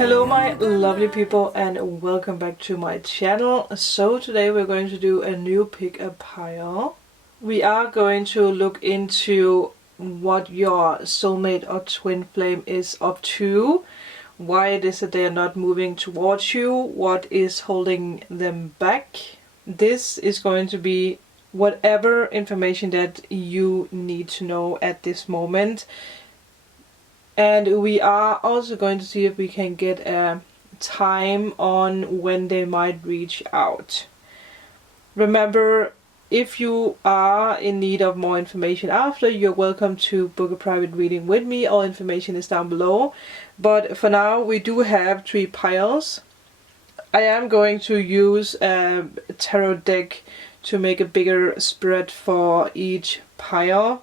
Hello my lovely people and welcome back to my channel. So today we're going to do a new pick-up pile. We are going to look into what your soulmate or twin flame is up to, why it is that they are not moving towards you, what is holding them back. This is going to be whatever information that you need to know at this moment. And we are also going to see if we can get a time on when they might reach out. Remember, if you are in need of more information after, you're welcome to book a private reading with me. All information is down below. But for now, we do have 3 piles. I am going to use a tarot deck to make a bigger spread for each pile.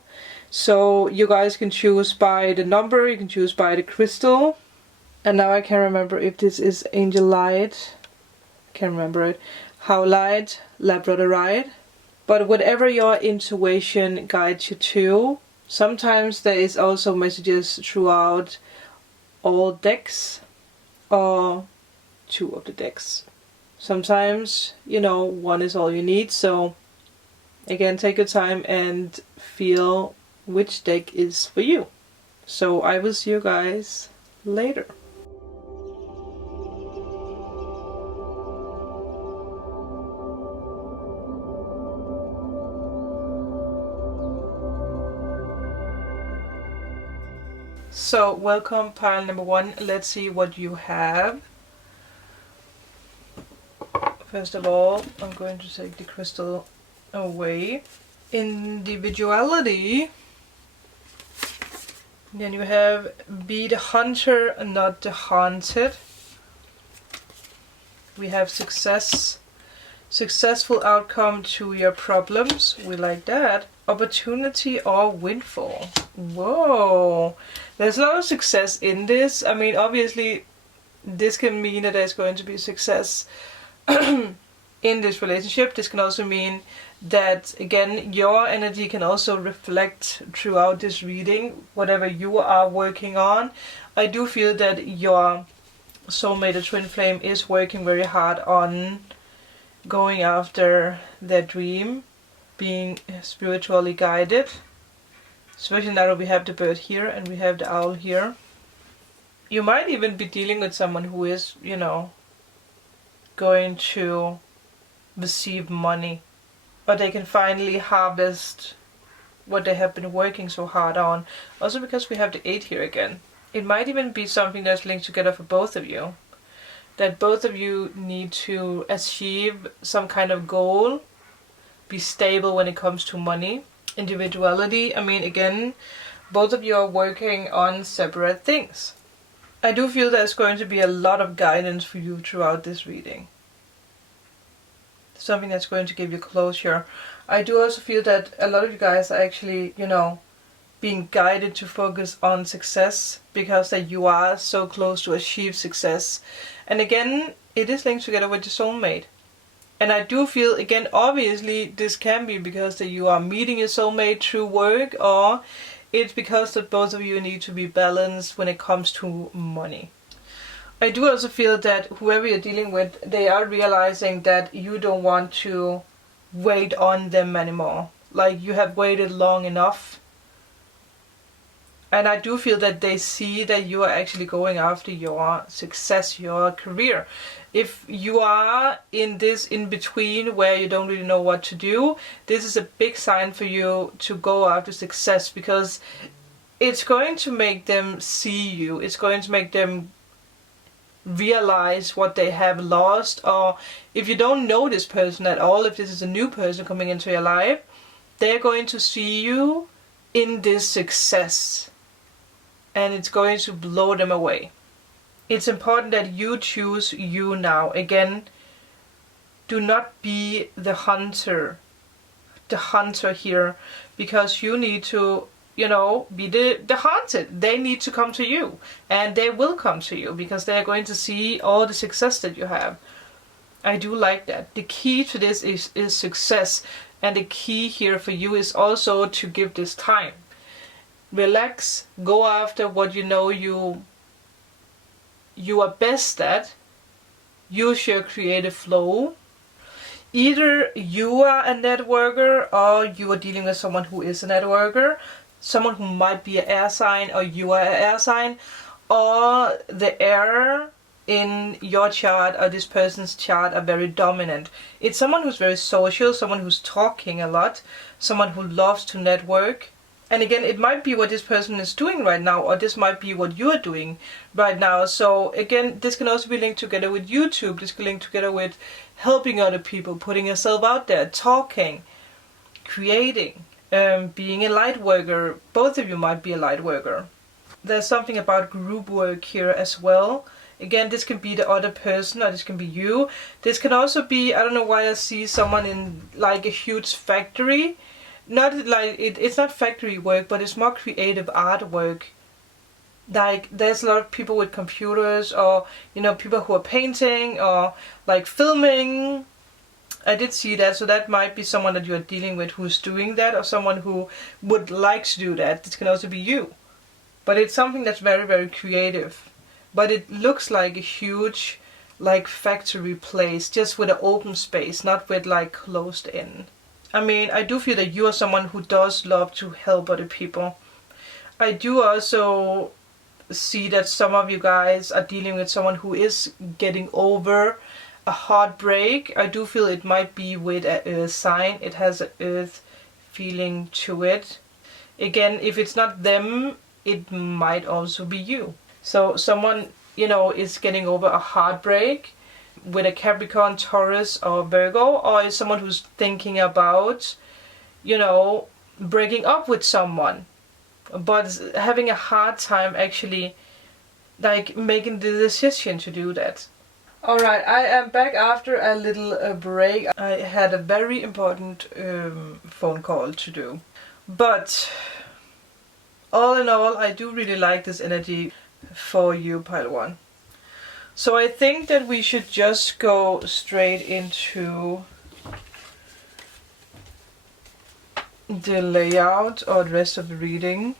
So you guys can choose by the number, you can choose by the crystal. And now I can't remember if this is Angel Light. Can't remember it. Howlite, Labradorite. But whatever your intuition guides you to. Sometimes there is also messages throughout all decks or 2 of the decks. Sometimes, you know, 1 is all you need. So again, take your time and feel which deck is for you. So I will see you guys later. So welcome pile number 1. Let's see what you have. First of all, I'm going to take the crystal away. Individuality. Then you have be the hunter, not the haunted. We have success. Successful outcome to your problems. We like that. Opportunity or windfall. Whoa. There's a lot of success in this. I mean, obviously, this can mean that there's going to be success in this relationship. This can also mean that, again, your energy can also reflect throughout this reading, whatever you are working on. I do feel that your soulmate or twin flame is working very hard on going after their dream, being spiritually guided. Especially now that we have the bird here and we have the owl here. You might even be dealing with someone who is, you know, going to receive money. Or they can finally harvest what they have been working so hard on. Also because we have the 8 here again. It might even be something that's linked together for both of you. That both of you need to achieve some kind of goal. Be stable when it comes to money. Individuality. I mean, again, both of you are working on separate things. I do feel there's going to be a lot of guidance for you throughout this reading. Something that's going to give you closure. I do also feel that a lot of you guys are actually, you know, being guided to focus on success because that you are so close to achieve success. And again, it is linked together with your soulmate. And I do feel, again, obviously this can be because that you are meeting your soulmate through work, or it's because that both of you need to be balanced when it comes to money. I do also feel that whoever you're dealing with, they are realizing that you don't want to wait on them anymore. Like, you have waited long enough. And I do feel that they see that you are actually going after your success, your career. If you are in this in-between where you don't really know what to do, this is a big sign for you to go after success, because it's going to make them see you. It's going to make them realize what they have lost. Or if you don't know this person at all, if this is a new person coming into your life, they're going to see you in this success. And it's going to blow them away. It's important that you choose you now. Again, do not be the hunter here, because you need to, you know, be the hunted. They need to come to you, and they will come to you because they're going to see all the success that you have. I do like that. The key to this is success, and the key here for you is also to give this time. Relax, go after what you know you you are best at. Use your creative flow. Either you are a networker or you are dealing with someone who is a networker. Someone who might be an air sign or you are an air sign. Or the air in your chart or this person's chart are very dominant. It's someone who's very social, someone who's talking a lot, someone who loves to network. And again, it might be what this person is doing right now, or this might be what you're doing right now. So again, this can also be linked together with YouTube. This can link together with helping other people, putting yourself out there, talking, creating, being a light worker. Both of you might be a light worker. There's something about group work here as well. Again, this can be the other person or this can be you. This can also be, I don't know why I see someone in like a huge factory. Not like, it's not factory work, but it's more creative artwork. Like there's a lot of people with computers, or you know, people who are painting or like filming. I did see that, so that might be someone that you're dealing with who's doing that, or someone who would like to do that. This can also be you. But it's something that's very, very creative. But it looks like a huge like factory place, just with an open space, not with like closed in. I mean, I do feel that you are someone who does love to help other people. I do also see that some of you guys are dealing with someone who is getting over a heartbreak. I do feel it might be with an earth sign. It has an earth feeling to it. Again, if it's not them, it might also be you. So someone, you know, is getting over a heartbreak with a Capricorn, Taurus or Virgo, or is someone who's thinking about, you know, breaking up with someone, but is having a hard time actually like making the decision to do that. Alright, I am back after a little break. I had a very important phone call to do. But all in all, I do really like this energy for you, Pile 1. So I think that we should just go straight into the layout or the rest of the reading.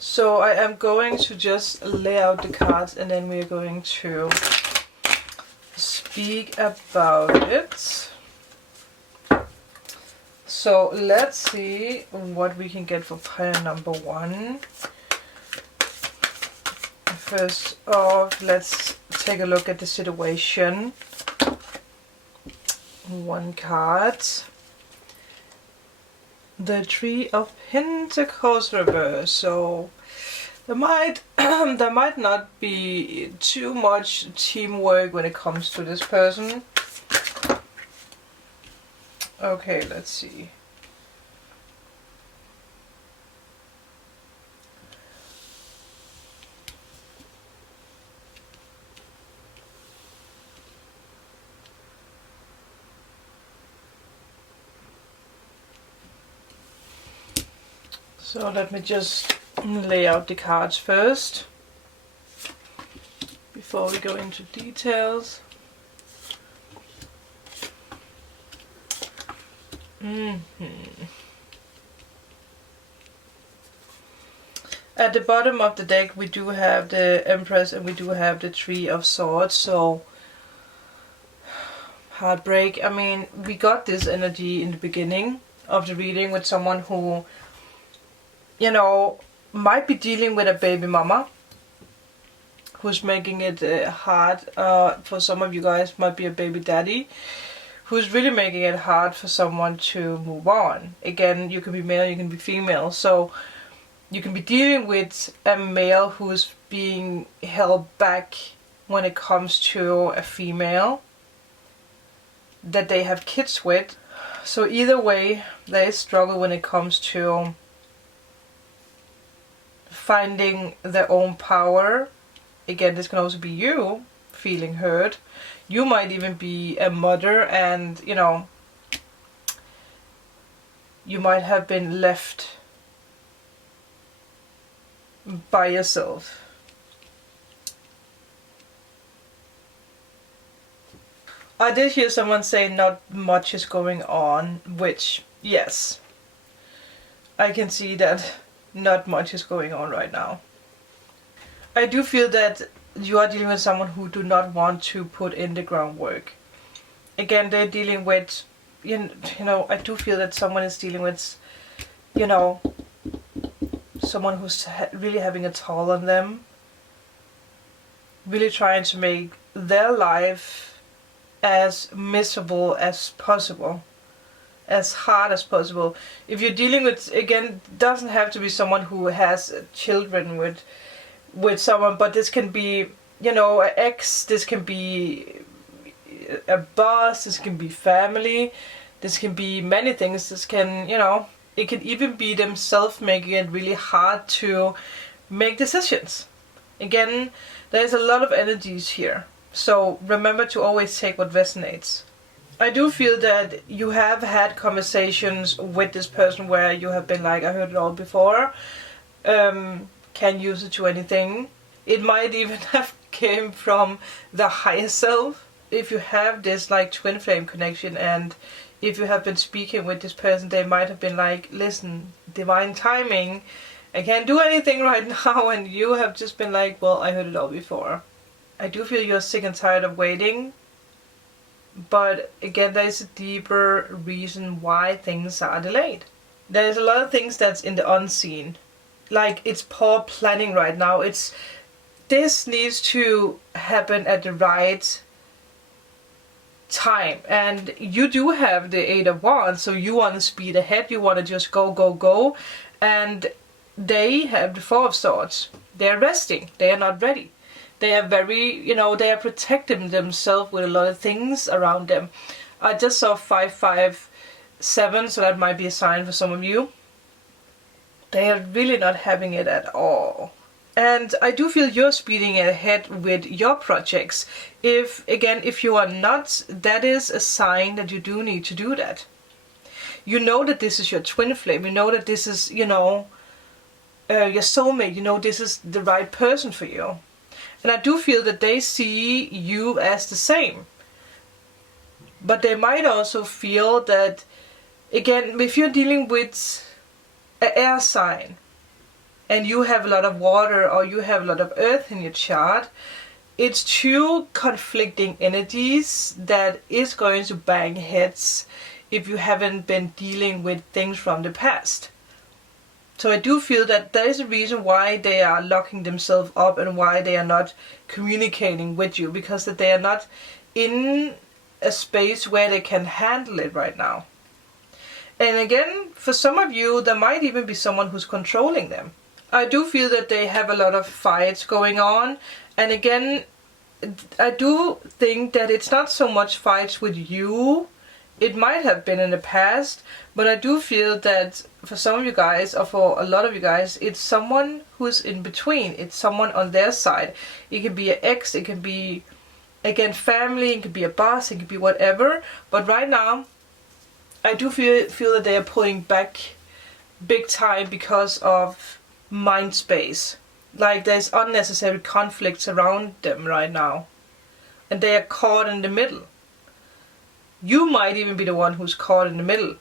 So I am going to just lay out the cards and then we're going to speak about it. So let's see what we can get for pile number 1. First off, let's take a look at the situation. 1 card. The Three of Pentacles reverse. So there might not be too much teamwork when it comes to this person. Okay, let's see. So let me just lay out the cards first before we go into details. At the bottom of the deck we do have the Empress and we do have the Three of Swords, so heartbreak. I mean, we got this energy in the beginning of the reading with someone who, you know, might be dealing with a baby mama who's making it hard. For some of you guys might be a baby daddy who's really making it hard for someone to move on. Again, you can be male, you can be female. So you can be dealing with a male who's being held back when it comes to a female that they have kids with. So either way, there is struggle when it comes to finding their own power. Again, this can also be you feeling hurt. You might even be a mother and, you know, you might have been left by yourself. I did hear someone say not much is going on, which, yes, I can see that not much is going on right now. I do feel that you are dealing with someone who do not want to put in the groundwork. Again, they're dealing with, you know, I do feel that someone is dealing with, you know, someone who's really having a toll on them. Really trying to make their life as miserable as possible. As hard as possible. If you're dealing with, again, doesn't have to be someone who has children with someone, but this can be, you know, an ex, this can be a boss, this can be family, this can be many things, this can, you know, it can even be themselves making it really hard to make decisions. Again, there's a lot of energies here, so remember to always take what resonates. I do feel that you have had conversations with this person where you have been like, I heard it all before, can use it to anything. It might even have came from the higher self. If you have this like twin flame connection, and if you have been speaking with this person, they might have been like, listen, divine timing, I can't do anything right now, and you have just been like, well, I heard it all before. I do feel you're sick and tired of waiting. But again, there's a deeper reason why things are delayed. There's a lot of things that's in the unseen. Like, it's poor planning right now. This needs to happen at the right time. And you do have the 8 of Wands, so you want to speed ahead. You want to just go, go, go. And they have the 4 of Swords. They're resting. They are not ready. They are very, you know, they are protecting themselves with a lot of things around them. I just saw 557, so that might be a sign for some of you. They are really not having it at all. And I do feel you're speeding ahead with your projects. If you are not, that is a sign that you do need to do that. You know that this is your twin flame. You know that this is, you know, your soulmate. You know this is the right person for you. And I do feel that they see you as the same. But they might also feel that, again, if you're dealing with an air sign, and you have a lot of water or you have a lot of earth in your chart, it's 2 conflicting energies that is going to bang heads if you haven't been dealing with things from the past. So I do feel that there is a reason why they are locking themselves up and why they are not communicating with you, because that they are not in a space where they can handle it right now. And again, for some of you, there might even be someone who's controlling them. I do feel that they have a lot of fights going on. And again, I do think that it's not so much fights with you. It might have been in the past, but I do feel that for some of you guys, or for a lot of you guys, it's someone who's in between. It's someone on their side. It can be an ex, it can be, again, family, it could be a boss, it could be whatever. But right now, I do feel that they are pulling back big time because of mind space. Like, there's unnecessary conflicts around them right now. And they are caught in the middle. You might even be the one who's caught in the middle.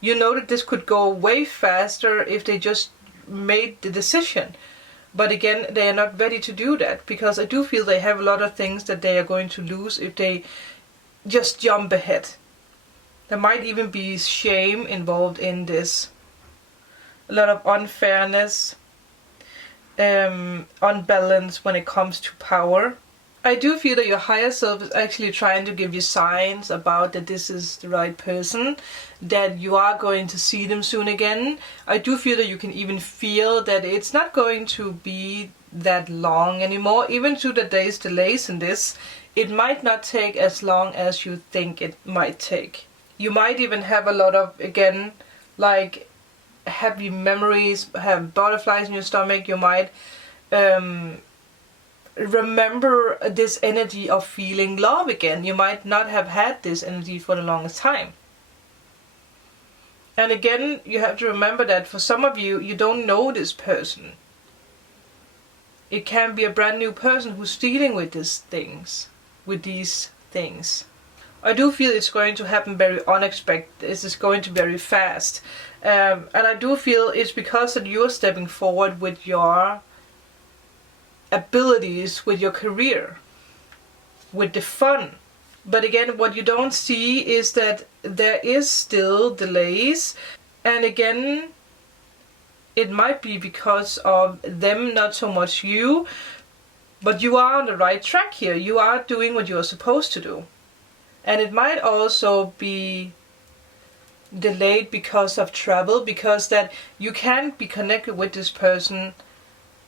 You know that this could go way faster if they just made the decision. But again, they are not ready to do that, because I do feel they have a lot of things that they are going to lose if they just jump ahead. There might even be shame involved in this. A lot of unfairness, unbalance when it comes to power. I do feel that your higher self is actually trying to give you signs about that this is the right person, that you are going to see them soon again. I do feel that you can even feel that it's not going to be that long anymore. Even though that there is delays in this, it might not take as long as you think it might take. You might even have a lot of, again, like happy memories, have butterflies in your stomach. You might remember this energy of feeling love again. You might not have had this energy for the longest time. And again, you have to remember that for some of you, you don't know this person. It can be a brand new person who's dealing with these things. I do feel it's going to happen very unexpected. This is going to be very fast. And I do feel it's because that you're stepping forward with your abilities, with your career, with the fun. But again, what you don't see is that there is still delays. And again, it might be because of them, not so much you. But you are on the right track here. You are doing what you are supposed to do. And it might also be delayed because of travel, because that you can't be connected with this person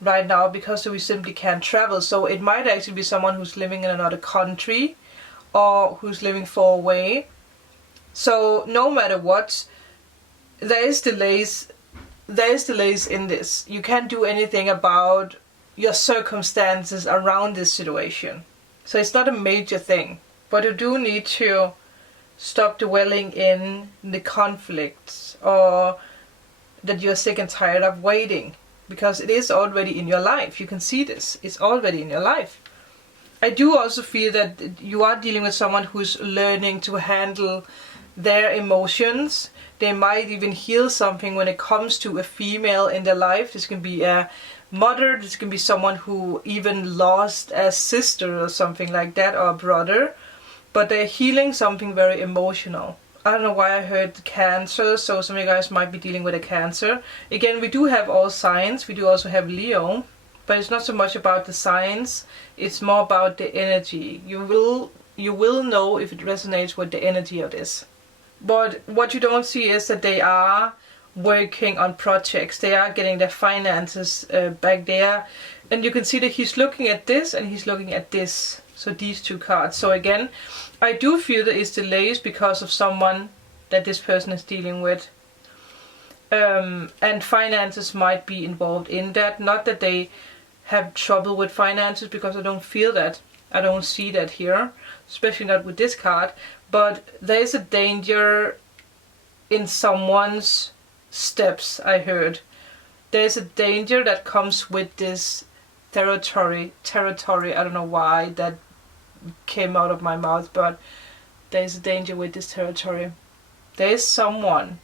right now because we simply can't travel. So it might actually be someone who's living in another country or who's living far away. So no matter what, there is delays in this. You can't do anything about your circumstances around this situation. So it's not a major thing. But you do need to stop dwelling in the conflicts, or that you're sick and tired of waiting, because it is already in your life. You can see this. It's already in your life. I do also feel that you are dealing with someone who's learning to handle their emotions. They might even heal something when it comes to a female in their life. This can be a mother, this can be someone who even lost a sister or something like that, or a brother. But they're healing something very emotional. I don't know why I heard Cancer, so some of you guys might be dealing with a Cancer. Again, we do have all signs. We do also have Leo. But it's not so much about the signs. It's more about the energy. You will know if it resonates with the energy of this. But what you don't see is that they are working on projects. They are getting their finances back there. And you can see that he's looking at this and he's looking at this. So these two cards. So again, I do feel that it's delays because of someone that this person is dealing with. And finances might be involved in that. Not that they have trouble with finances, because I don't feel that. I don't see that here. Especially not with this card. But there is a danger in someone's steps, I heard. There's a danger that comes with this territory. I don't know why that came out of my mouth, but there's a danger with this territory. There is someone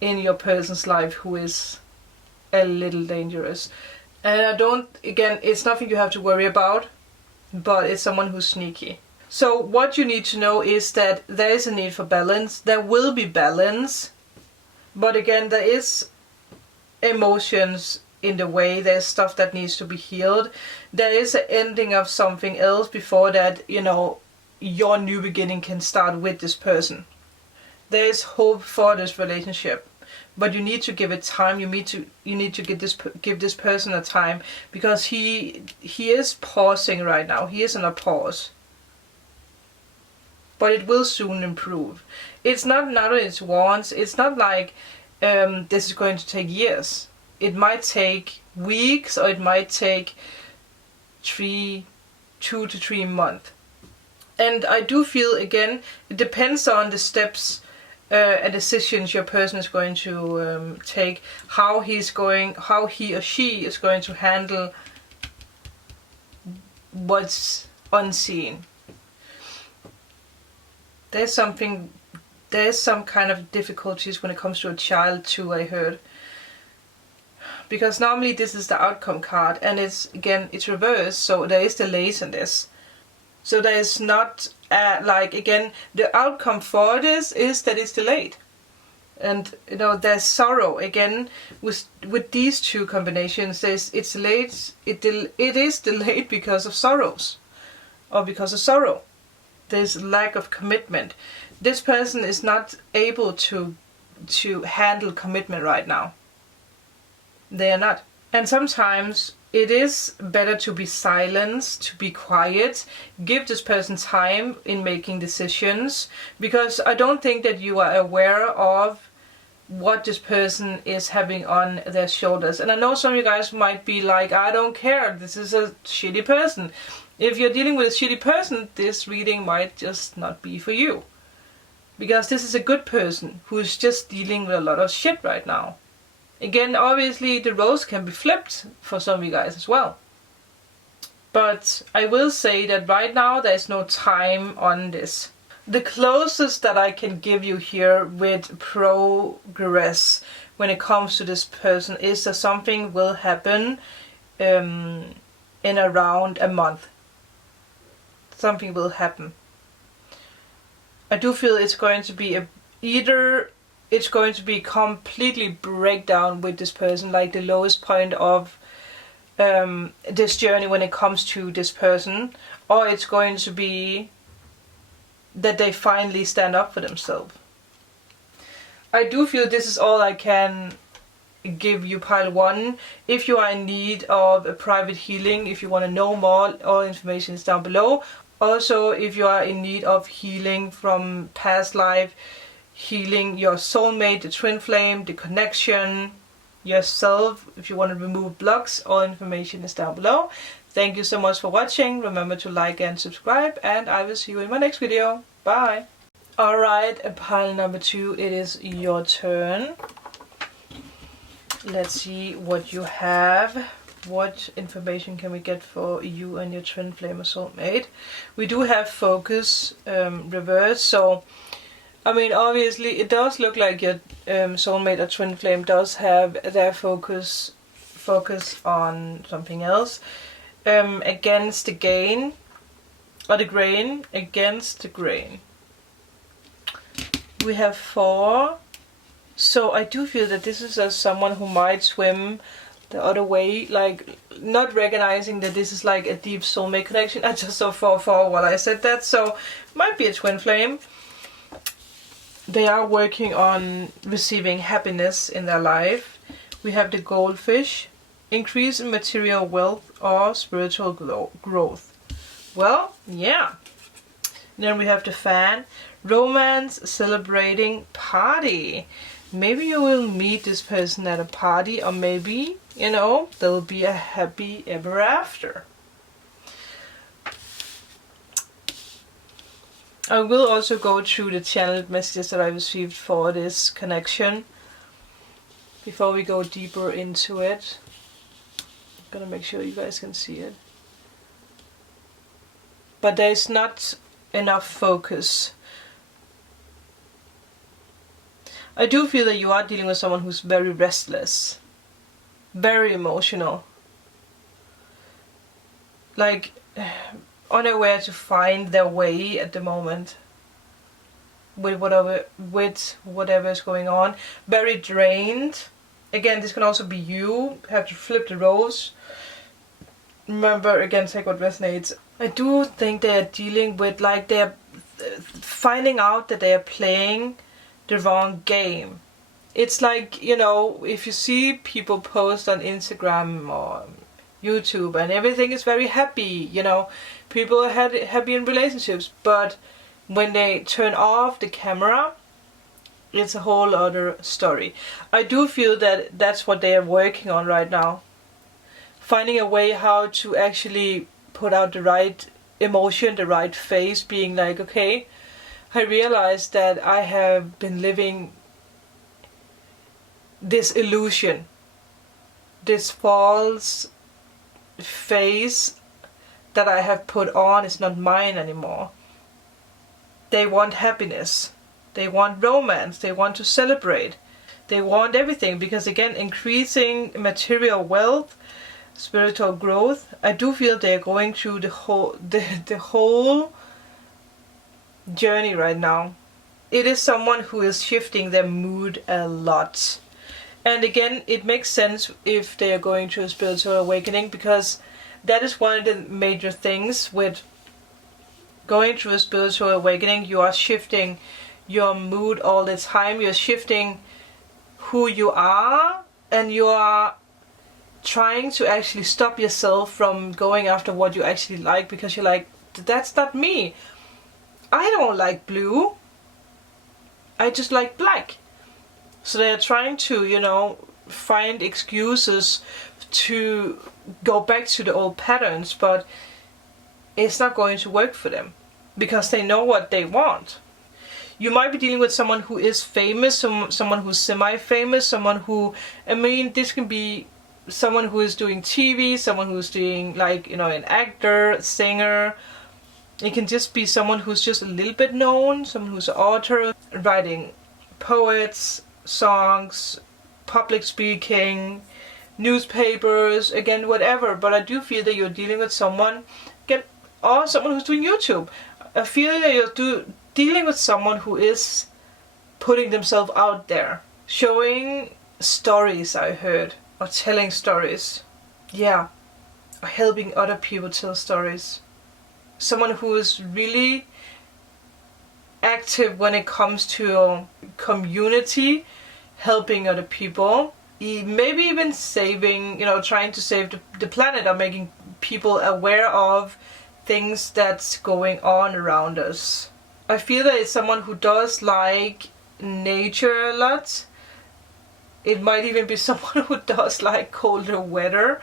in your person's life who is a little dangerous. And again, it's nothing you have to worry about, but it's someone who's sneaky. So what you need to know is that there is a need for balance. There will be balance. But again, there is emotions in the way. There's stuff that needs to be healed. There is an ending of something else before that, your new beginning can start with this person. There is hope for this relationship. But you need to give it time. You need to give this person a time, because he is pausing right now. He is in a pause. But it will soon improve. It's not none of its wants. It's not like this is going to take years. It might take weeks, or it might take 2 to 3 months. And I do feel, again, it depends on the steps and decisions your person is going to take, how he or she is going to handle what's unseen. There's some kind of difficulties when it comes to a child too, I heard. Because normally this is the outcome card, and it's reversed, so there is delays in this. So there is not, the outcome for this is that it's delayed. And, there's sorrow. Again, with these two combinations, it's delayed. It is delayed because of sorrows. Or because of sorrow. There's lack of commitment. This person is not able to handle commitment right now. They are not. And sometimes it is better to be silent, to be quiet, give this person time in making decisions, because I don't think that you are aware of what this person is having on their shoulders. And I know some of you guys might be like, I don't care, this is a shitty person. If you're dealing with a shitty person, this reading might just not be for you. Because this is a good person who's just dealing with a lot of shit right now. Again, obviously the roles can be flipped for some of you guys as well. But I will say that right now there's no time on this. The closest that I can give you here with progress when it comes to this person is that something will happen in around a month. Something will happen. I do feel it's going to be either it's going to be completely breakdown with this person, like the lowest point of this journey when it comes to this person, or it's going to be that they finally stand up for themselves. I do feel this is all I can give you, pile 1. If you are in need of a private healing, if you want to know more, all information is down below. Also, if you are in need of healing from past life, healing your soulmate, the twin flame, the connection, yourself, if you want to remove blocks, all information is down below. Thank you so much for watching. Remember to like and subscribe, and I will see you in my next video. Bye! Alright, pile number 2, it is your turn. Let's see what you have. What information can we get for you and your twin flame or soulmate? We do have focus reverse, so I mean, obviously it does look like your soulmate or twin flame does have their focus on something else. Against the gain, or the grain, against the grain. We have 4. So I do feel that this is someone who might swim the other way, like not recognizing that this is like a deep soulmate connection. I just saw 4 while I said that, so might be a twin flame. They are working on receiving happiness in their life. We have the goldfish, increase in material wealth or spiritual growth. Well, yeah. Then we have the fan, romance, celebrating, party. Maybe you will meet this person at a party, or maybe, you know, there will be a happy ever after. I will also go through the channeled messages that I received for this connection before we go deeper into it. I'm gonna make sure you guys can see it. But there's not enough focus. I do feel that you are dealing with someone who's very restless, very emotional, like unaware to find their way at the moment with whatever is going on, very drained. Again, this can also be you. Have to flip the roles. Remember, again, take what resonates. I do think they are dealing with, like, they are finding out that they are playing the wrong game. It's like, you know, if you see people post on Instagram or YouTube and everything is very happy, you know, people are happy in relationships, but when they turn off the camera, it's a whole other story. I do feel that that's what they are working on right now. Finding a way how to actually put out the right emotion, the right face, being like, okay, I realized that I have been living this illusion, this false face that I have put on is not mine anymore. They want happiness, they want romance, they want to celebrate, they want everything, because again, increasing material wealth, spiritual growth. I do feel they're going through the whole journey right now. It is someone who is shifting their mood a lot. And again, it makes sense if they are going through a spiritual awakening, because that is one of the major things with going through a spiritual awakening. You are shifting your mood all the time. You're shifting who you are, and you are trying to actually stop yourself from going after what you actually like, because you're like, that's not me. I don't like blue. I just like black. So they're trying to, you know, find excuses to go back to the old patterns, but it's not going to work for them because they know what they want. You might be dealing with someone who is famous, someone who's semi-famous, someone who, I mean, this can be someone who is doing TV, someone who's doing, like, you know, an actor, singer. It can just be someone who's just a little bit known, someone who's an author, writing poets, songs, public speaking, newspapers, again, whatever. But I do feel that you're dealing with someone, again, or someone who's doing YouTube. I feel that you're dealing with someone who is putting themselves out there, showing stories, I heard, or telling stories. Yeah, or helping other people tell stories. Someone who is really active when it comes to community, helping other people, maybe even saving, trying to save the planet, or making people aware of things that's going on around us. I feel that it's someone who does like nature a lot. It might even be someone who does like colder weather.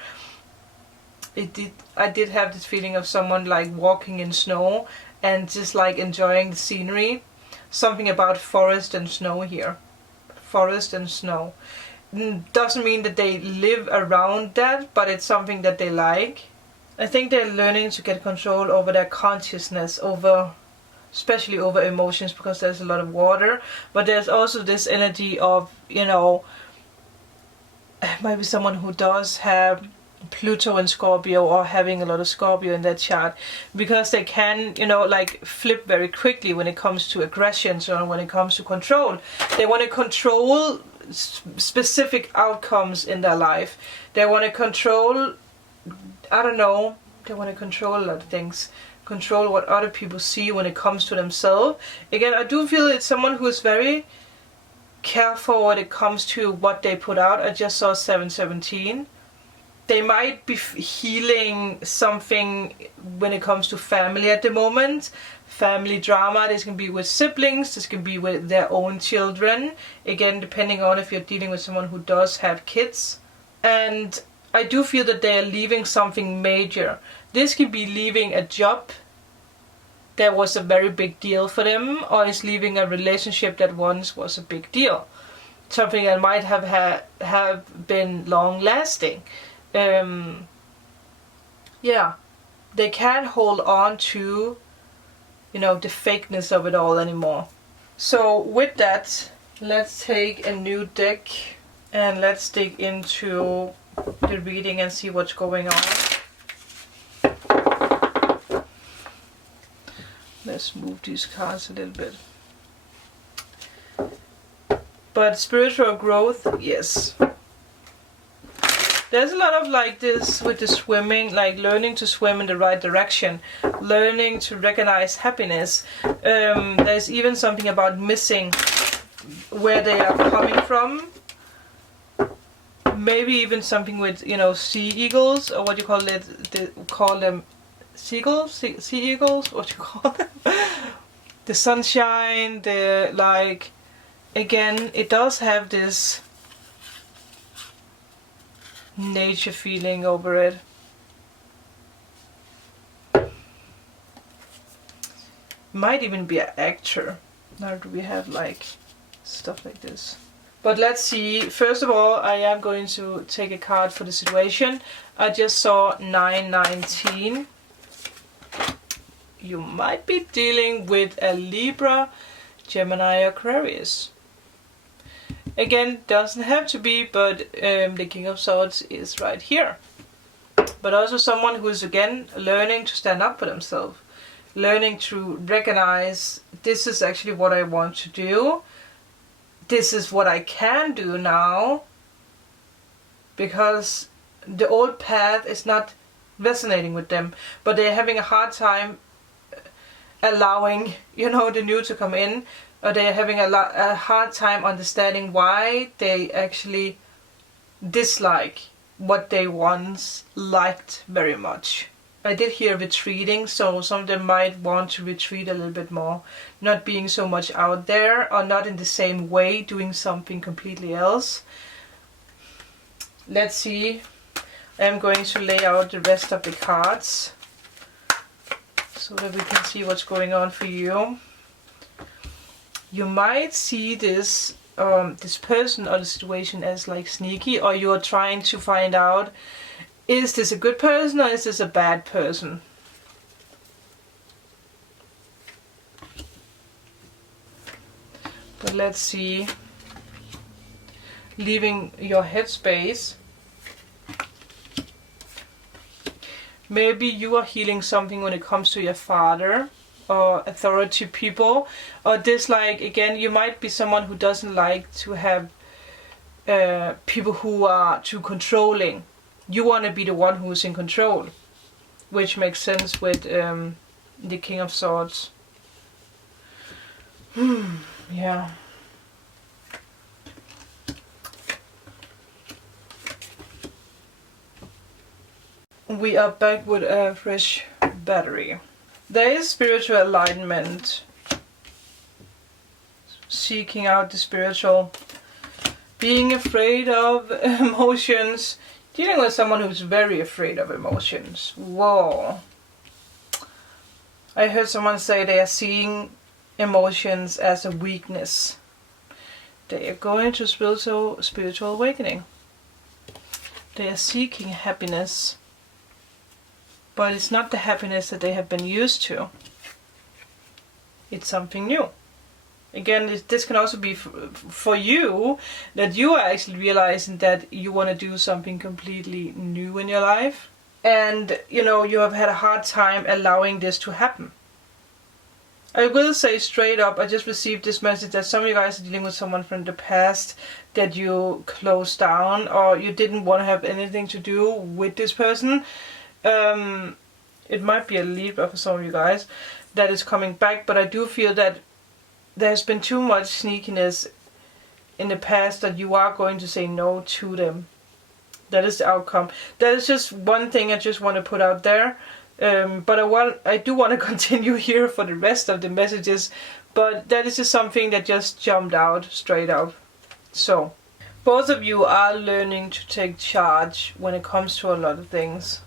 I did have this feeling of someone like walking in snow and just like enjoying the scenery. Something about forest and snow here. Forest and snow. Doesn't mean that they live around that, but it's something that they like. I think they're learning to get control over their consciousness, especially over emotions, because there's a lot of water. But there's also this energy of, maybe someone who does have Pluto and Scorpio, or having a lot of Scorpio in their chart, because they can, like flip very quickly when it comes to aggressions or when it comes to control. They want to control specific outcomes in their life. They want to control, they want to control a lot of things. Control what other people see when it comes to themselves. Again, I do feel it's someone who is very careful when it comes to what they put out. I just saw 717. They might be healing something when it comes to family at the moment. Family drama. This can be with siblings. This can be with their own children. Again, depending on if you're dealing with someone who does have kids. And I do feel that they are leaving something major. This could be leaving a job that was a very big deal for them, or is leaving a relationship that once was a big deal. Something that might have been long lasting. Yeah, they can't hold on to, the fakeness of it all anymore. So with that, let's take a new deck and let's dig into the reading and see what's going on. Let's move these cards a little bit. But spiritual growth, yes. There's a lot of like this with the swimming, like learning to swim in the right direction, learning to recognize happiness. There's even something about missing where they are coming from. Maybe even something with, sea eagles, or what you call it, call them seagulls, sea eagles, what you call them. The sunshine, again, it does have this nature feeling over it. Might even be an actor. Now do we have like stuff like this? But let's see. First of all, I am going to take a card for the situation. I just saw 919. You might be dealing with a Libra, Gemini, Aquarius. Again, doesn't have to be, but the King of Swords is right here. But also someone who is, again, learning to stand up for themselves. Learning to recognize, this is actually what I want to do. This is what I can do now. Because the old path is not resonating with them. But they're having a hard time allowing, the new to come in. Or they're having a hard time understanding why they actually dislike what they once liked very much. I did hear retreating, so some of them might want to retreat a little bit more. Not being so much out there, or not in the same way, doing something completely else. Let's see. I'm going to lay out the rest of the cards so that we can see what's going on for you. You might see this this person or the situation as like sneaky, or you're trying to find out, is this a good person or is this a bad person? But let's see. Leaving your headspace. Maybe you are healing something when it comes to your father or authority people, or dislike. Again, you might be someone who doesn't like to have people who are too controlling. You want to be the one who's in control, which makes sense with the King of Swords. Yeah. We are back with a fresh battery. There is spiritual alignment, seeking out the spiritual, being afraid of emotions, dealing with someone who's very afraid of emotions. Whoa. I heard someone say they are seeing emotions as a weakness. They are going to spiritual awakening. They are seeking happiness. But it's not the happiness that they have been used to. It's something new. Again, this can also be for you, that you are actually realizing that you want to do something completely new in your life. And, you know, you have had a hard time allowing this to happen. I will say straight up, I just received this message that some of you guys are dealing with someone from the past that you closed down, or you didn't want to have anything to do with this person. It might be a Libra for some of you guys that is coming back, but I do feel that there's been too much sneakiness in the past that you are going to say no to them. That is the outcome. That is just one thing I just want to put out there. But I do want to continue here for the rest of the messages, but that is just something that just jumped out straight up. So, both of you are learning to take charge when it comes to a lot of things.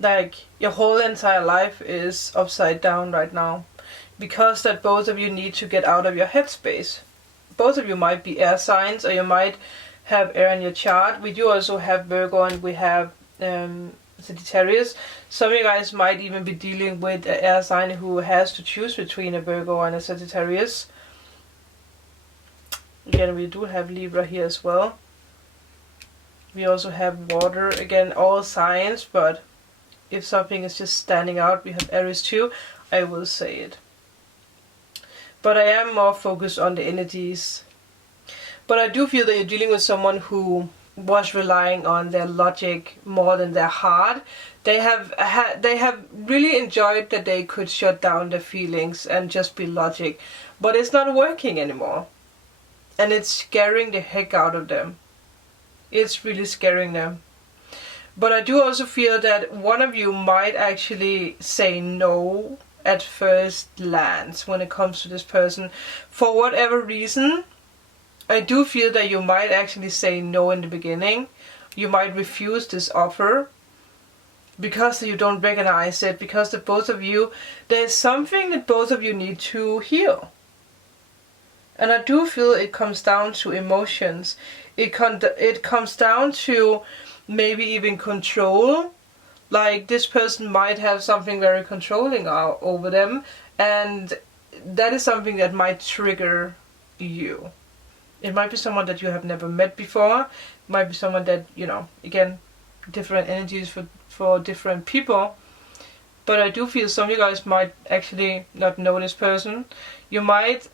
Like, your whole entire life is upside down right now, because that both of you need to get out of your headspace. Both of you might be air signs, or you might have air in your chart. We do also have Virgo, and we have Sagittarius. Some of you guys might even be dealing with an air sign who has to choose between a Virgo and a Sagittarius. Again, we do have Libra here as well. We also have water. Again, all signs, but if something is just standing out, we have Aries too, I will say it. But I am more focused on the energies. But I do feel that you're dealing with someone who was relying on their logic more than their heart. They have really enjoyed that they could shut down their feelings and just be logic. But it's not working anymore. And it's scaring the heck out of them. It's really scaring them. But I do also feel that one of you might actually say no at first glance when it comes to this person. For whatever reason, I do feel that you might actually say no in the beginning. You might refuse this offer because you don't recognize it, because the both of you, there's something that both of you need to heal. And I do feel it comes down to emotions. It comes down to maybe even control. Like, this person might have something very controlling over them, and that is something that might trigger you. It might be someone that you have never met before. It might be someone that, you know, again, different energies for different people. But I do feel some of you guys might actually not know this person. You might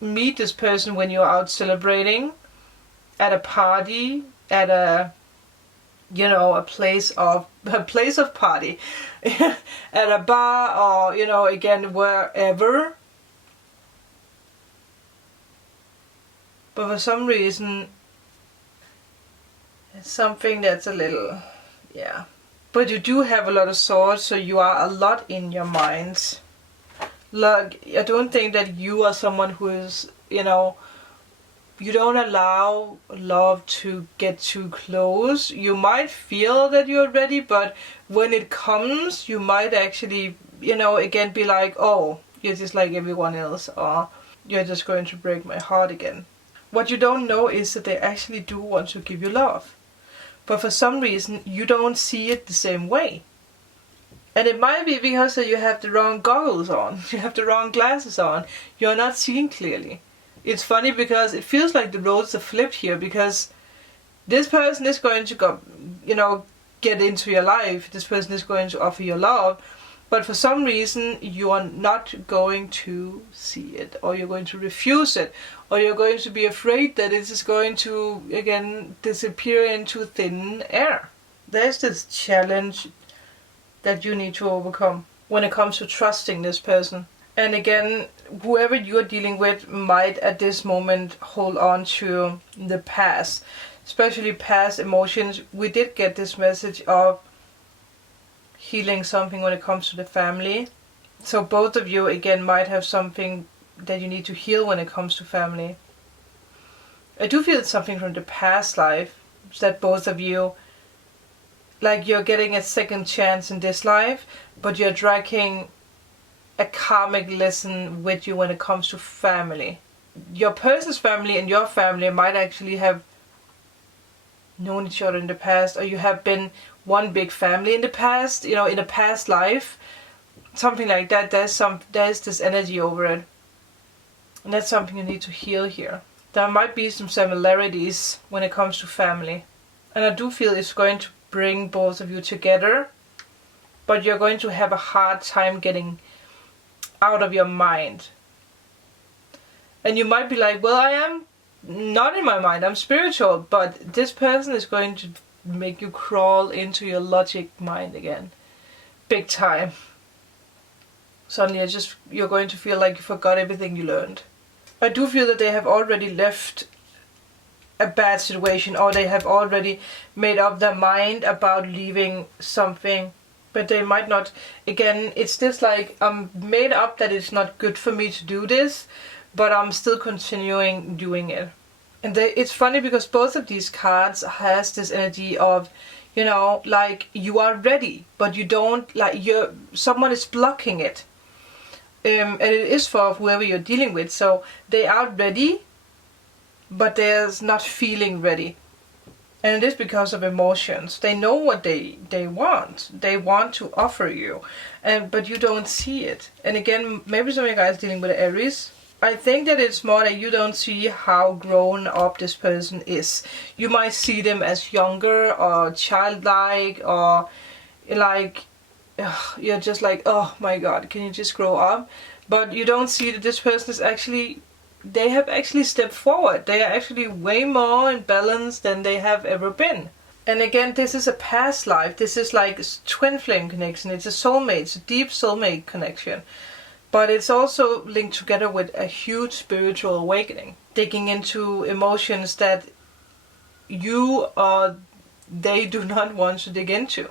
meet this person when you're out celebrating, at a party, at a, you know, a place of party, at a bar, or, you know, again, wherever. But for some reason, it's something that's a little, yeah. But you do have a lot of swords, so you are a lot in your minds. Like, I don't think that you are someone who is, you know, you don't allow love to get too close. You might feel that you're ready, but when it comes, you might actually, you know, again be like, oh, you're just like everyone else, or you're just going to break my heart again. What you don't know is that they actually do want to give you love. But for some reason, you don't see it the same way. And it might be because you have the wrong goggles on. You have the wrong glasses on. You're not seeing clearly. It's funny because it feels like the roles are flipped here, because this person is going to go, you know, get into your life. This person is going to offer you love, but for some reason you are not going to see it, or you're going to refuse it, or you're going to be afraid that it is going to again disappear into thin air. There's this challenge that you need to overcome when it comes to trusting this person. And again, whoever you're dealing with might at this moment hold on to the past, especially past emotions. We did get this message of healing something when it comes to the family. So both of you again might have something that you need to heal when it comes to family. I do feel it's something from the past life that both of you, like you're getting a second chance in this life, but you're dragging a karmic lesson with you when it comes to family. Your person's family and your family might actually have known each other in the past, or you have been one big family in the past, in a past life, something like that. There's this energy over it, and that's something you need to heal here. There might be some similarities when it comes to family, and I do feel it's going to bring both of you together, but you're going to have a hard time getting out of your mind. And you might be like, well, I am not in my mind, I'm spiritual, but this person is going to make you crawl into your logic mind again, big time. Suddenly you're going to feel like you forgot everything you learned. I do feel that they have already left a bad situation, or they have already made up their mind about leaving something, but they might not. Again, it's just like I'm made up that it's not good for me to do this, but I'm still continuing doing it. And it's funny because both of these cards has this energy of, like you are ready, but you don't, like someone is blocking it. And it is for whoever you're dealing with. So they are ready, but they're not feeling ready. And it is because of emotions. They know what they want. They want to offer you, but you don't see it. And again, maybe some of you guys dealing with Aries. I think that it's more that you don't see how grown up this person is. You might see them as younger or childlike, or like you're just like, oh my god, can you just grow up? But you don't see that this person is actually, they have actually stepped forward. They are actually way more in balance than they have ever been. And again, this is a past life. This is like a twin flame connection. It's a soulmate. It's a deep soulmate connection. But it's also linked together with a huge spiritual awakening. Digging into emotions that you or they do not want to dig into.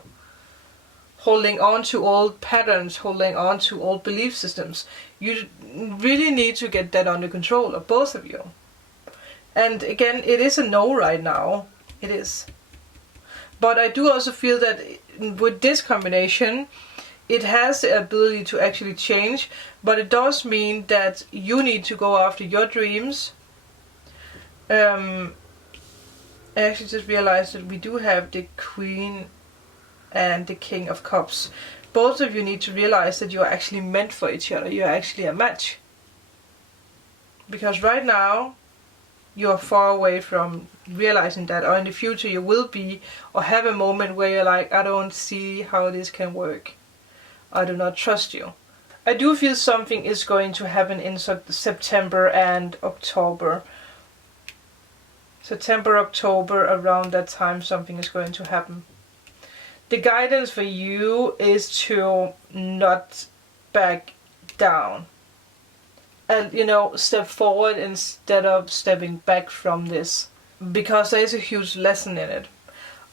Holding on to old patterns, holding on to old belief systems. You really need to get that under control, of both of you. And again, it is a no right now. It is. But I do also feel that with this combination, it has the ability to actually change, but it does mean that you need to go after your dreams. I actually just realized that we do have the Queen and the King of Cups. Both of you need to realize that you are actually meant for each other. You are actually a match. Because right now, you are far away from realizing that, or in the future you will be, or have a moment where you're like, I don't see how this can work. I do not trust you. I do feel something is going to happen in September and October. September, October, around that time something is going to happen. The guidance for you is to not back down. And, step forward instead of stepping back from this. Because there is a huge lesson in it.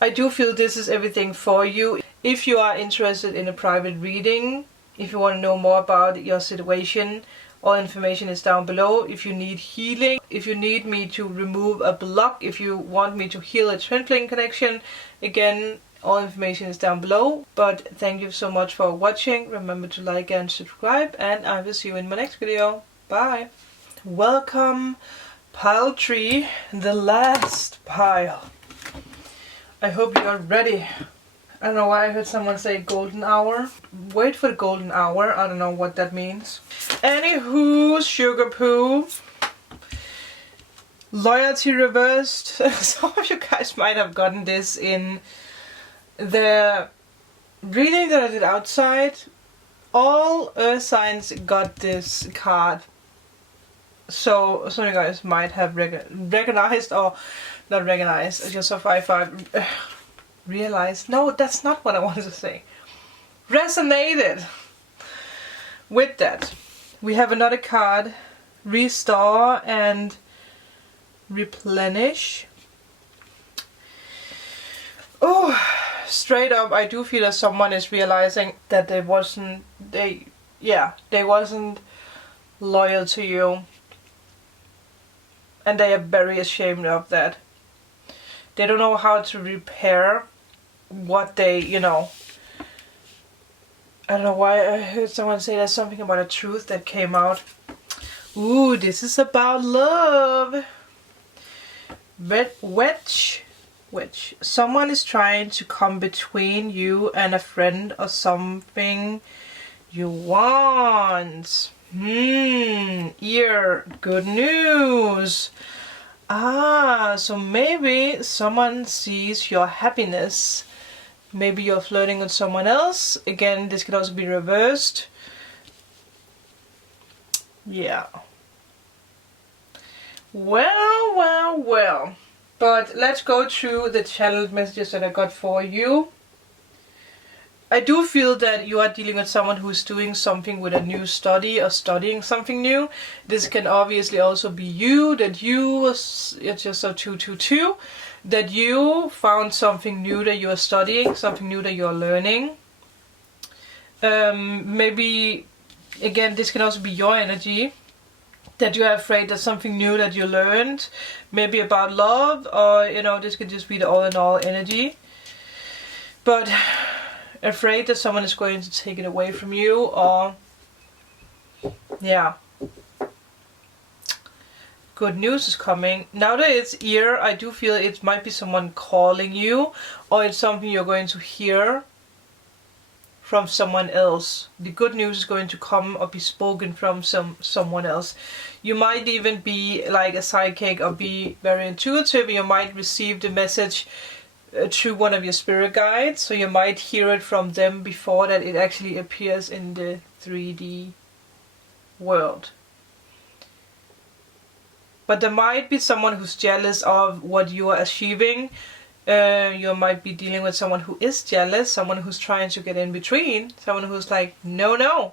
I do feel this is everything for you. If you are interested in a private reading, if you want to know more about your situation, all information is down below. If you need healing, if you need me to remove a block, if you want me to heal a twin flame connection, again, all information is down below. But thank you so much for watching. Remember to like and subscribe, and I will see you in my next video. Bye. Welcome, pile 3, the last pile. I hope you are ready. I don't know why I heard someone say golden hour. Wait for the golden hour. I don't know what that means. Anywho, sugar poo. Loyalty reversed. Some of you guys might have gotten this in The reading that I did outside, all earth signs got this card. So some of you guys might have recognized, or not recognized, just a 5-5 realized. No, that's not what I wanted to say. Resonated with that. We have another card, restore and replenish. Oh, straight up, I do feel that someone is realizing that they wasn't loyal to you, and they are very ashamed of that. They don't know how to repair what they, I don't know why I heard someone say there's something about a truth that came out. Ooh, this is about love. Wedge. Someone is trying to come between you and a friend or something you want. Ear, good news. So maybe someone sees your happiness. Maybe you're flirting with someone else. Again, this can also be reversed. Yeah. Well. But let's go through the channeled messages that I got for you. I do feel that you are dealing with someone who is doing something with a new study or studying something new. This can obviously also be you, that you, it's just a 222, that you found something new that you are studying, something new that you are learning. Maybe, again, this can also be your energy, that you are afraid that something new that you learned, maybe about love, or, this could just be the all-in-all energy. But afraid that someone is going to take it away from you, or yeah, good news is coming. Now that it's ear, I do feel it might be someone calling you, or it's something you're going to hear from someone else. The good news is going to come or be spoken from someone else. You might even be like a psychic or be very intuitive. You might receive the message through one of your spirit guides, so you might hear it from them before that it actually appears in the 3D world. But there might be someone who's jealous of what you are achieving. You might be dealing with someone who is jealous, someone who's trying to get in between, someone who's like, no.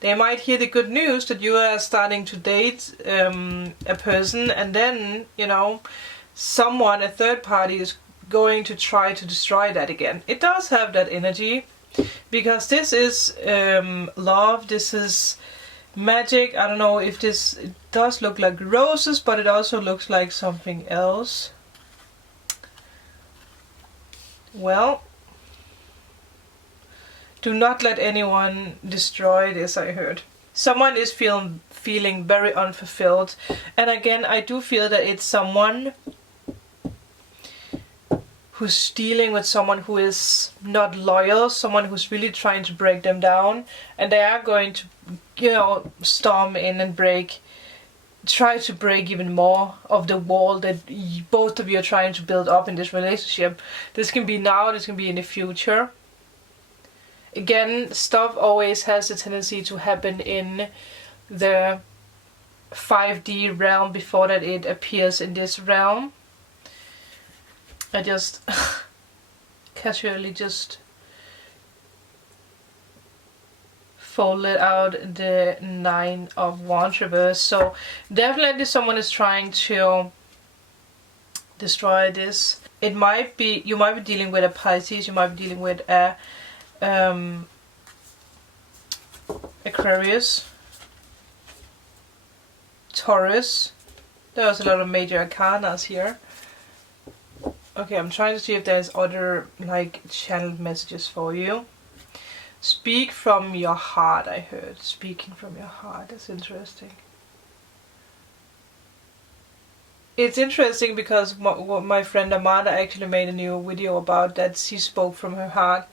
They might hear the good news that you are starting to date a person, and then, someone, a third party, is going to try to destroy that again. It does have that energy, because this is love, this is magic. I don't know if it does look like roses, but it also looks like something else. Well, do not let anyone destroy this, I heard. Someone is feeling very unfulfilled, and again, I do feel that it's someone who's dealing with someone who is not loyal, someone who's really trying to break them down, and they are going to, storm in and try to break even more of the wall that both of you are trying to build up in this relationship. This can be now, this can be in the future. Again, stuff always has the tendency to happen in the 5D realm before that it appears in this realm. I just casually just folded out the 9 of Wands reverse. So definitely someone is trying to destroy this. It might be, you might be dealing with a Pisces, you might be dealing with a Aquarius, Taurus. There's a lot of major arcanas here. Okay, I'm trying to see if there's other channeled messages for you. Speak from your heart, I heard. Speaking from your heart. That's interesting. It's interesting because my friend Amanda actually made a new video about that. She spoke from her heart.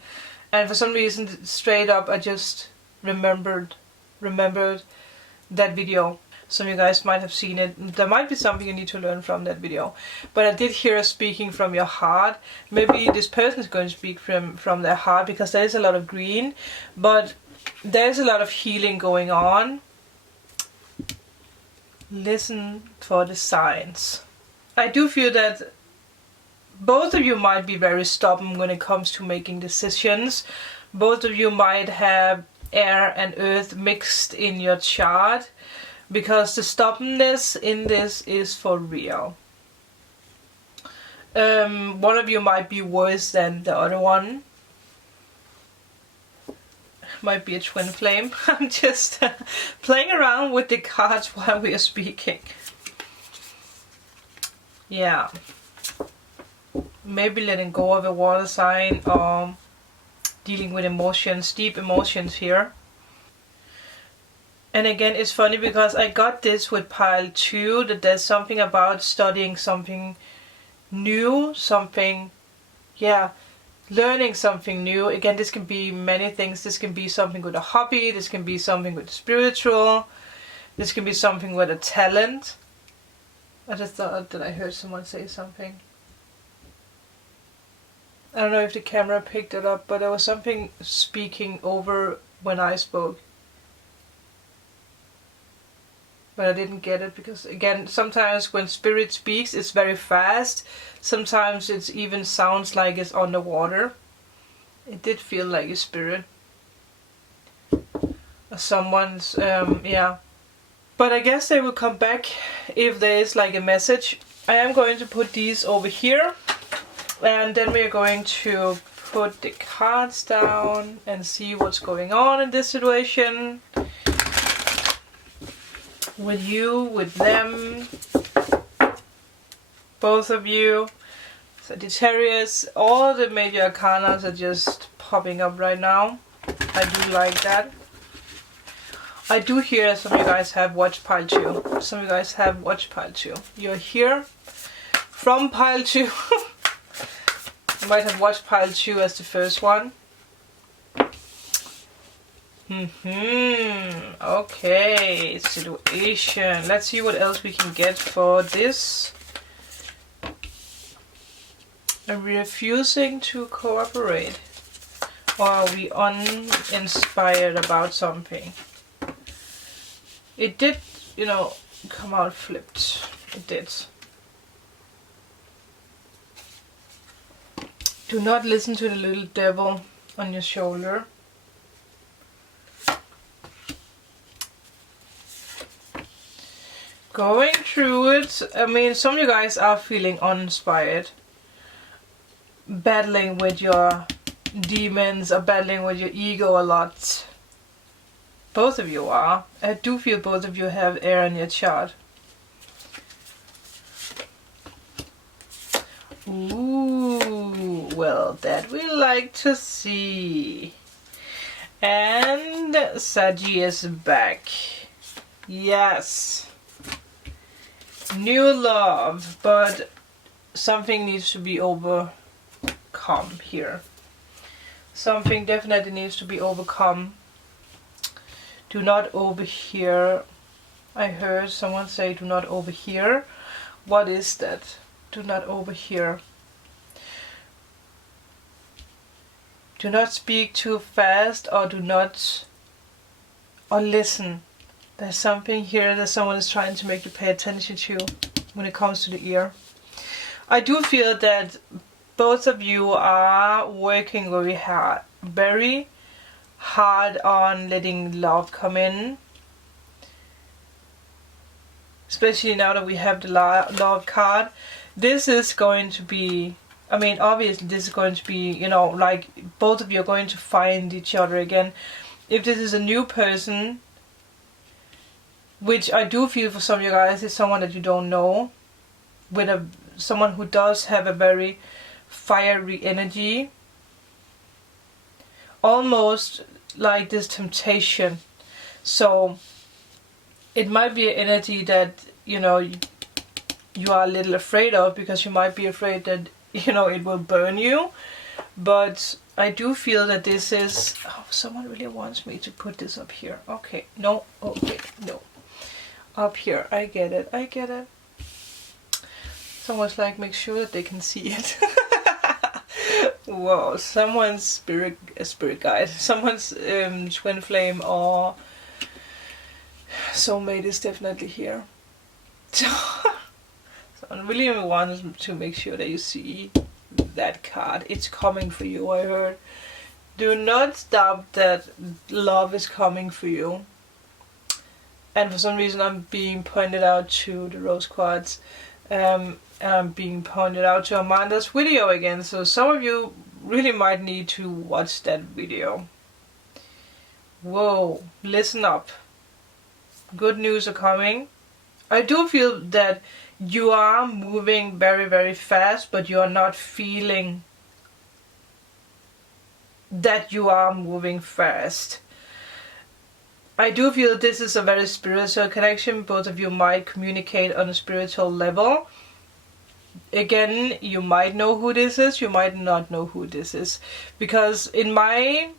And for some reason, straight up, I just remembered that video. Some of you guys might have seen it. There might be something you need to learn from that video. But I did hear speaking from your heart. Maybe this person is going to speak from their heart, because there is a lot of green. But there's a lot of healing going on. Listen for the signs. I do feel that both of you might be very stubborn when it comes to making decisions. Both of you might have air and earth mixed in your chart, because the stubbornness in this is for real. One of you might be worse than the other one. Might be a twin flame. I'm just playing around with the cards while we are speaking. Yeah. Maybe letting go of a water sign, or dealing with emotions, deep emotions here. And again, it's funny because I got this with pile 2, that there's something about studying something new, something, yeah, learning something new. Again, this can be many things. This can be something with a hobby, this can be something with spiritual, this can be something with a talent. I just thought that I heard someone say something. I don't know if the camera picked it up, but there was something speaking over when I spoke. But I didn't get it, because again, sometimes when spirit speaks it's very fast. Sometimes it even sounds like it's underwater. It did feel like a spirit. Someone's, yeah. But I guess they will come back if there is like a message. I am going to put these over here. And then we're going to put the cards down and see what's going on in this situation. With you, with them, both of you, Sagittarius. All the major arcanas are just popping up right now. I do like that. I do hear some of you guys have watched pile 2. Some of you guys have watched pile 2. You're here from pile 2. You might have watched pile 2 as the first one. Okay, situation. Let's see what else we can get for this. Are we refusing to cooperate? Or are we uninspired about something? It did, you know, come out flipped. It did. Do not listen to the little devil on your shoulder. Going through it, I mean, some of you guys are feeling uninspired. Battling with your demons or battling with your ego a lot. Both of you are. I do feel both of you have air in your chart. Ooh, well, that we like to see. And Saggy is back. Yes. New love, but something needs to be overcome here. Something definitely needs to be overcome. Do not overhear. I heard someone say do not overhear. What is that? Do not overhear. Do not speak too fast, or do not, or listen. There's something here that someone is trying to make you pay attention to when it comes to the ear. I do feel that both of you are working very hard on letting love come in. Especially now that we have the love card. This is going to be, I mean, obviously this is going to be, you know, like both of you are going to find each other again. If this is a new person, which I do feel for some of you guys is someone that you don't know, with someone who does have a very fiery energy, almost like this temptation. So it might be an energy that, you know, you are a little afraid of, because you might be afraid that, you know, it will burn you. But I do feel that this is, oh, someone really wants me to put this up here. Okay, no, okay, no. up here. I get it. I get it. Someone's like, make sure that they can see it. Whoa, someone's spirit guide, someone's twin flame or soulmate is definitely here. So I really want to make sure that you see that card. It's coming for you, I heard. Do not stop that love is coming for you. And for some reason I'm being pointed out to the rose quartz. And I'm being pointed out to Amanda's video again. So some of you really might need to watch that video. Whoa, listen up. Good news are coming. I do feel that you are moving very, very fast, but you are not feeling that you are moving fast. I do feel this is a very spiritual connection. Both of you might communicate on a spiritual level. Again, you might know who this is, you might not know who this is. Because in my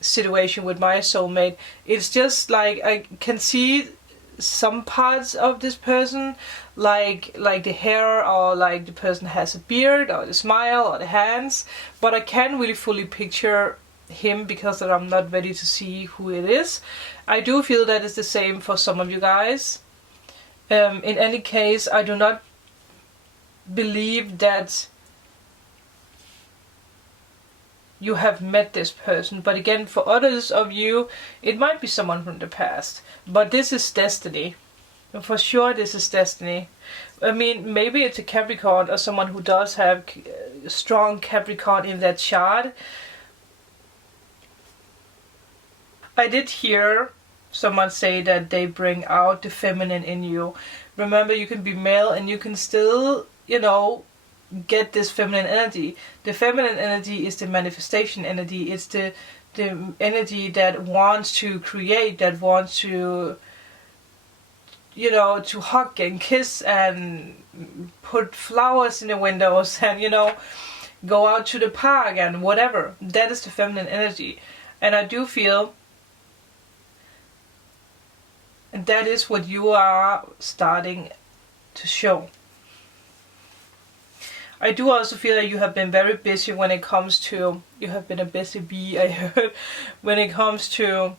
situation with my soulmate, it's just like I can see some parts of this person, like the hair, or like the person has a beard, or the smile, or the hands, but I can't really fully picture him because I'm not ready to see who it is. I do feel that it's the same for some of you guys. In any case, I do not believe that you have met this person, but again, for others of you it might be someone from the past, but this is destiny. For sure this is destiny. I mean, maybe it's a Capricorn or someone who does have strong Capricorn in that chart. I did hear someone say that they bring out the feminine in you. Remember, you can be male and you can still, you know, get this feminine energy. The feminine energy is the manifestation energy. It's the energy that wants to create, that wants to, you know, to hug and kiss and put flowers in the windows and, you know, go out to the park and whatever. That is the feminine energy. And I do feel that is what you are starting to show. I do also feel that you have been very busy when it comes to, you have been a busy bee, I heard, when it comes to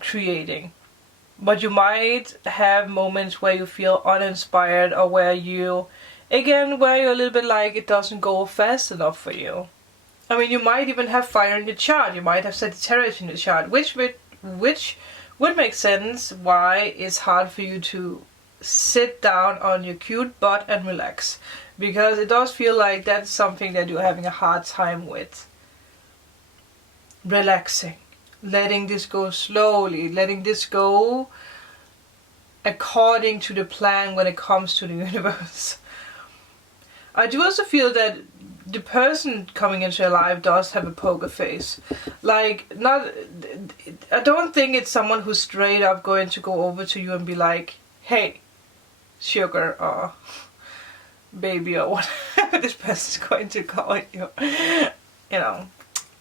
creating. But you might have moments where you feel uninspired, or where you, again, where you're a little bit like it doesn't go fast enough for you. I mean, you might even have fire in the chart, you might have Sagittarius in the chart, which would make sense why it's hard for you to sit down on your cute butt and relax. Because it does feel like that's something that you're having a hard time with. Relaxing. Letting this go slowly. Letting this go according to the plan when it comes to the universe. I do also feel that the person coming into your life does have a poker face. Like, not, I don't think it's someone who's straight up going to go over to you and be like, hey, sugar, or baby, or whatever this person's going to call you. You know,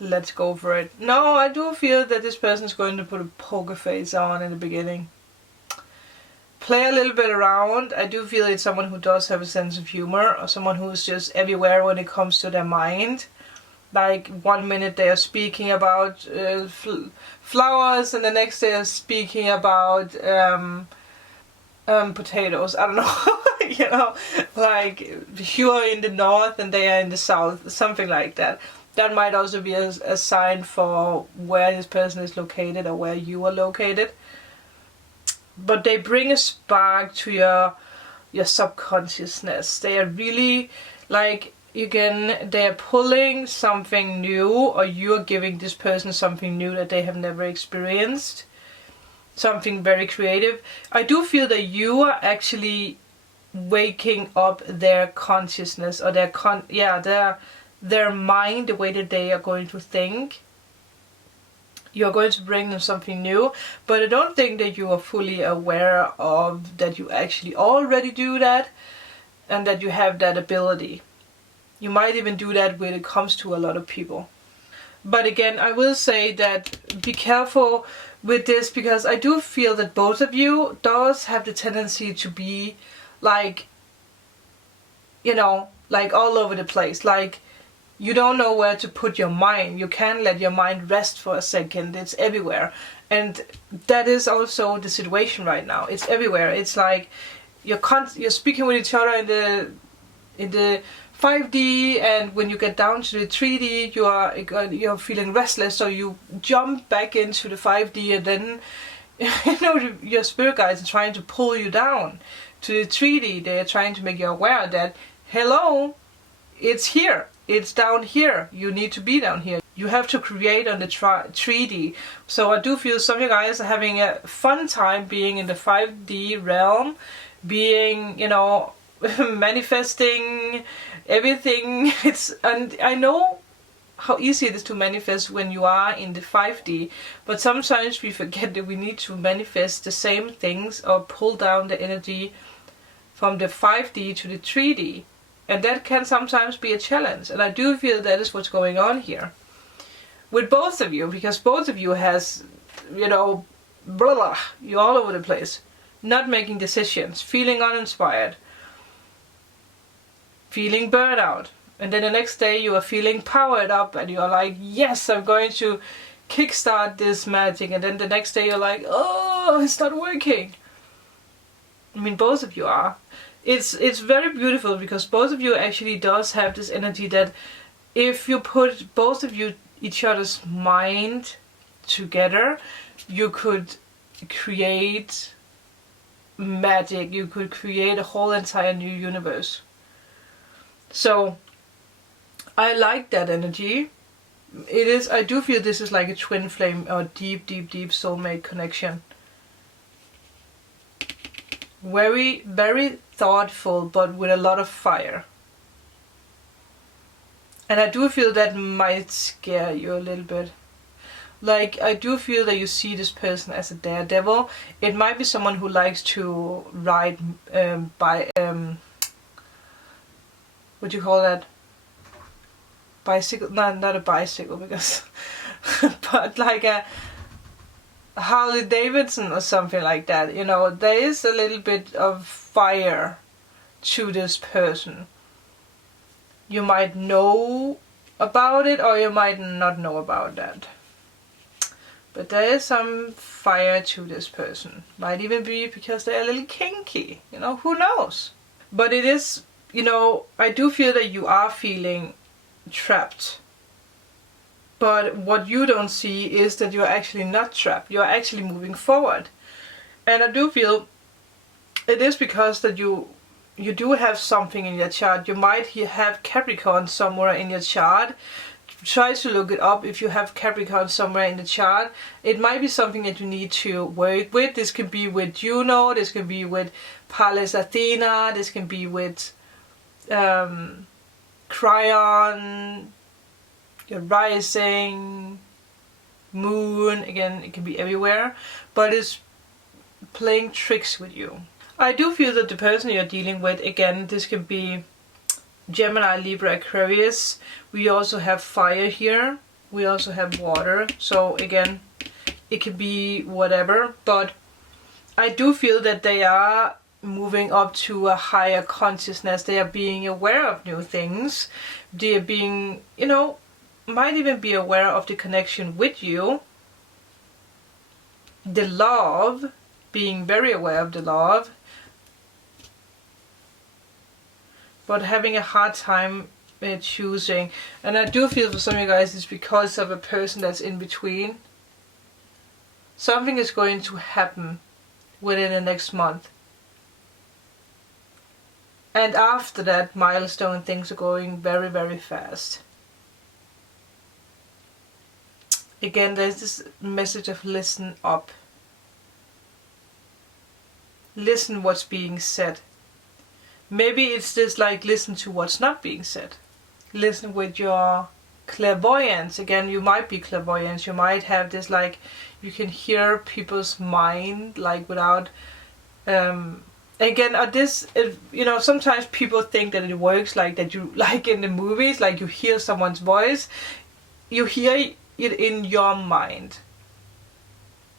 let's go for it. No, I do feel that this person's going to put a poker face on in the beginning. Play a little bit around. I do feel it's someone who does have a sense of humor, or someone who's just everywhere when it comes to their mind. Like, 1 minute they are speaking about flowers, and the next they are speaking about potatoes. I don't know. You know, like, you are in the north and they are in the south, something like that. That might also be a sign for where this person is located or where you are located. But they bring a spark to your subconsciousness. They are really, like, again, they are pulling something new, or you're giving this person something new that they have never experienced. Something very creative. I do feel that you are actually waking up their consciousness, or their mind, the way that they are going to think. You're going to bring them something new, but I don't think that you are fully aware of that you actually already do that, and that you have that ability. You might even do that when it comes to a lot of people. But again, I will say that be careful with this, because I do feel that both of you does have the tendency to be like, you know, like all over the place. Like, you don't know where to put your mind. You can't let your mind rest for a second. It's everywhere. And that is also the situation right now. It's everywhere. It's like you're speaking with each other in the 5D, and when you get down to the 3D, you're feeling restless, so you jump back into the 5D, and then you know your spirit guides are trying to pull you down to the 3D. They're trying to make you aware that, hello, it's here, it's down here, you need to be down here. You have to create on the 3D. So I do feel some of you guys are having a fun time being in the 5D realm, being, you know, manifesting everything. And I know how easy it is to manifest when you are in the 5D, but sometimes we forget that we need to manifest the same things or pull down the energy from the 5D to the 3D, and that can sometimes be a challenge. And I do feel that is what's going on here with both of you, because both of you has, you know, blah blah, you're all over the place, not making decisions, feeling uninspired, feeling burnt out, and then the next day you are feeling powered up and you're like, yes, I'm going to kickstart this magic, and then the next day you're like, oh, it's not working. I mean, both of you are. It's very beautiful, because both of you actually does have this energy that if you put both of you each other's mind together, you could create magic. You could create a whole entire new universe. So I like that energy. It is, I do feel this is like a twin flame or deep soulmate connection. Very, very thoughtful, but with a lot of fire. And I do feel that might scare you a little bit. Like, I do feel that you see this person as a daredevil. It might be someone who likes to ride what do you call that? Bicycle? No, not a bicycle, because but like a Harley Davidson or something like that. You know, there is a little bit of fire to this person. You might know about it, or you might not know about that. But there is some fire to this person. Might even be because they're a little kinky. You know, who knows? But it is, you know, I do feel that you are feeling trapped. But what you don't see is that you're actually not trapped. You're actually moving forward. And I do feel it is because that you do have something in your chart. You might have Capricorn somewhere in your chart. Try to look it up if you have Capricorn somewhere in the chart. It might be something that you need to work with. This can be with Juno, this can be with Pallas Athena, this can be with Cryon, your rising, moon. Again, it can be everywhere, but it's playing tricks with you. I do feel that the person you're dealing with, again, this can be Gemini, Libra, Aquarius. We also have fire here. We also have water. So again, it can be whatever, but I do feel that they are moving up to a higher consciousness. They are being aware of new things. They are being, you know, might even be aware of the connection with you. The love, being very aware of the love, but having a hard time choosing. And I do feel for some of you guys it's because of a person that's in between. Something is going to happen within the next month. And after that milestone, things are going very, very fast. Again, there's this message of listen up. Listen what's being said. Maybe it's just like listen to what's not being said. Listen with your clairvoyance. Again, you might be clairvoyant. You might have this, like, you can hear people's mind, like, without again, you know, sometimes people think that it works like that, you like in the movies, like you hear someone's voice, you hear it in your mind.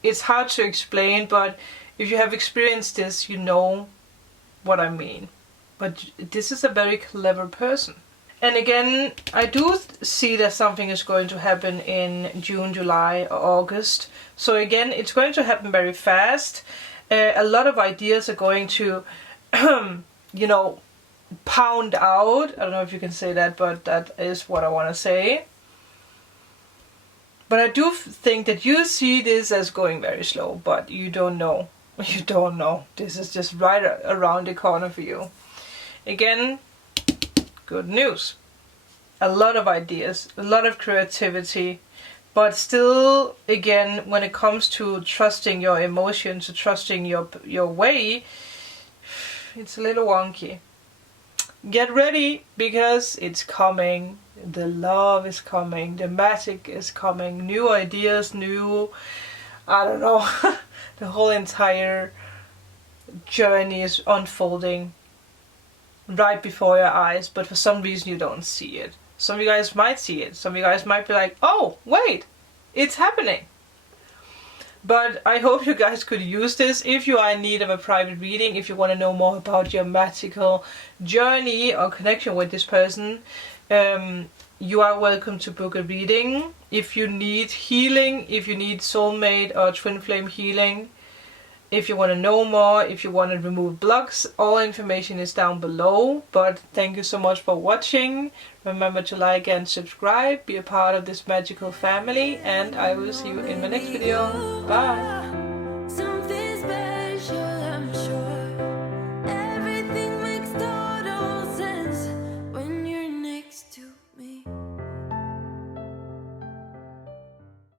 it's hard to explain, but if you have experienced this, you know what I mean. But this is a very clever person. And again, I do see that something is going to happen in June, July, or August. So again, it's going to happen very fast. A lot of ideas are going to, you know, pound out. I don't know if you can say that, but that is what I want to say. But I do think that you see this as going very slow, but you don't know. You don't know. This is just right around the corner for you. Again, good news. A lot of ideas, a lot of creativity, but still, again, when it comes to trusting your emotions, to trusting your way, it's a little wonky. Get ready, because it's coming. The love is coming. The magic is coming. New ideas, new, I don't know, the whole entire journey is unfolding right before your eyes, but for some reason you don't see it. Some of you guys might see it. Some of you guys might be like, oh, wait, it's happening. But I hope you guys could use this. If you are in need of a private reading, if you want to know more about your magical journey or connection with this person, you are welcome to book a reading. If you need healing, if you need soulmate or twin flame healing, if you want to know more, if you want to remove blocks, all information is down below. But thank you so much for watching. Remember to like and subscribe, be a part of this magical family, and I will see you in my next video. Bye!